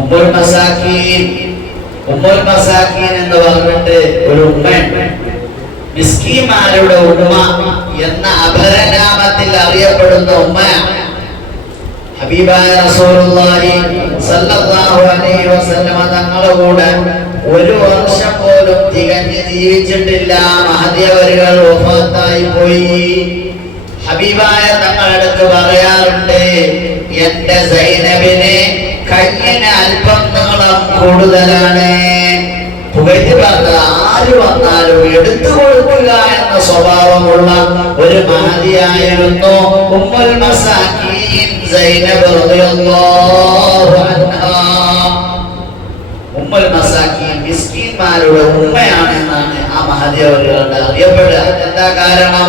ഉമ്മുൽ മസാക്കീൻ എന്ന് പറഞ്ഞിട്ട് ഒരു ഉമ്മയുണ്ട്. മിസ്കീന്മാരുടെ ഉമ്മ എന്ന അപരനാമത്തിൽ അറിയപ്പെടുന്ന ഉമ്മയാണ്. ഹബീബായ റസൂലുള്ളാഹി സ്വല്ലല്ലാഹു അലൈഹി വസല്ലമ തങ്ങളുടെ കൂടെ ഒരു വർഷം പോലും തികഞ്ഞ് ജീവിച്ചിട്ടില്ല. മഹദിയവരുകൾ വഫാത്തായി പോയി. ഹബീബായ തങ്ങളടുത്ത് പറയാറുണ്ട്, എന്റെ സൈനബിന് കയ്യിന് അല്പം നീളം കൂടുതലാണ്. ആര് വന്നാലും എടുത്തു കൊടുക്കുക എന്ന സ്വഭാവമുള്ള ഒരു മഹദിയായിരുന്നു ഉമ്മുൽ മസാക്കീൻ സൈനബ് റളിയല്ലാഹു അൻഹാ. ഉമ്മുൽ മസാക്കീൻ മിസ്കീന്മാരുടെ ഉമ്മയാണെന്നാണ് ആ മഹദിയവരുടെ അറിയപ്പെടുക. എന്താ കാരണം?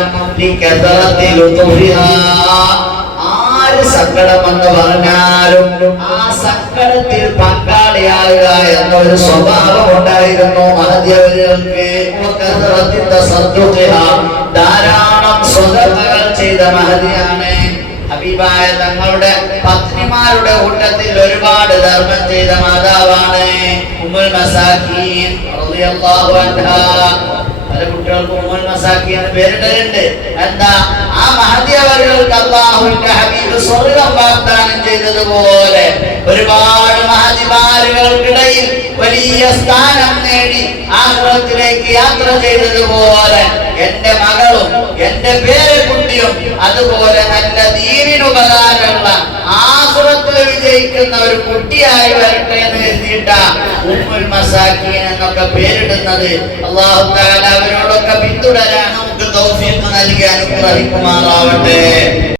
ആര് സങ്കടം എന്ന് പറഞ്ഞാലും ആ സങ്കടത്തിൽ പങ്കാളിയാകുക എന്ന ഒരു സ്വഭാവം ഉണ്ടായിരുന്നു മഹദിയവർക്ക്. ധാരാളം സ്വതകൾ ചെയ്ത മഹദിയാണ്. ഹബീബായ തങ്ങളുടെ പത്നിമാരുടെ കൂട്ടത്തിൽ ഒരുപാട് ധർമ്മം ചെയ്ത മാതാവാണ് ഉമ്മുൽ മസാക്കീൻ റളിയല്ലാഹു അൻഹാ. പല കുട്ടികൾക്കും ഉമ്മുൽ മസാക്കീൻ എന്ന് പേരിടലുണ്ട്. എന്താ? ആ മഹദിയവർക്ക് അല്ലാഹുവിന്റെ ഹബീബ് സ്വർഗ്ഗം വാഗ്ദാനം ചെയ്തതുപോലെ ഒരുപാട് മഹദിമാരുകൾക്കിടയിൽ വലിയ സ്ഥാനം നേടി ആഖിറത്തിലേക്ക് യാത്ര ചെയ്തതുപോലെ എന്റെ മകളും എന്റെ പേരക്കുട്ടിയും അതുപോലെ നല്ല ദീനിന് ഉപകാരമുള്ള ആഖിറത്തിൽ വിജയിക്കുന്ന ഒരു കുട്ടിയായി വരട്ടെ എന്ന് കരുതിയിട്ടാ ഉമ്മുൽ മസാക്കീൻ എന്നൊക്കെ പേരിടുന്നത്. അല്ലാഹു തആല അവരോടൊക്കെ പിന്തുടരാൻ നമുക്ക് തൗഫീഖ് നൽകി അനുഗ്രഹിക്കുമാറാവട്ടെ.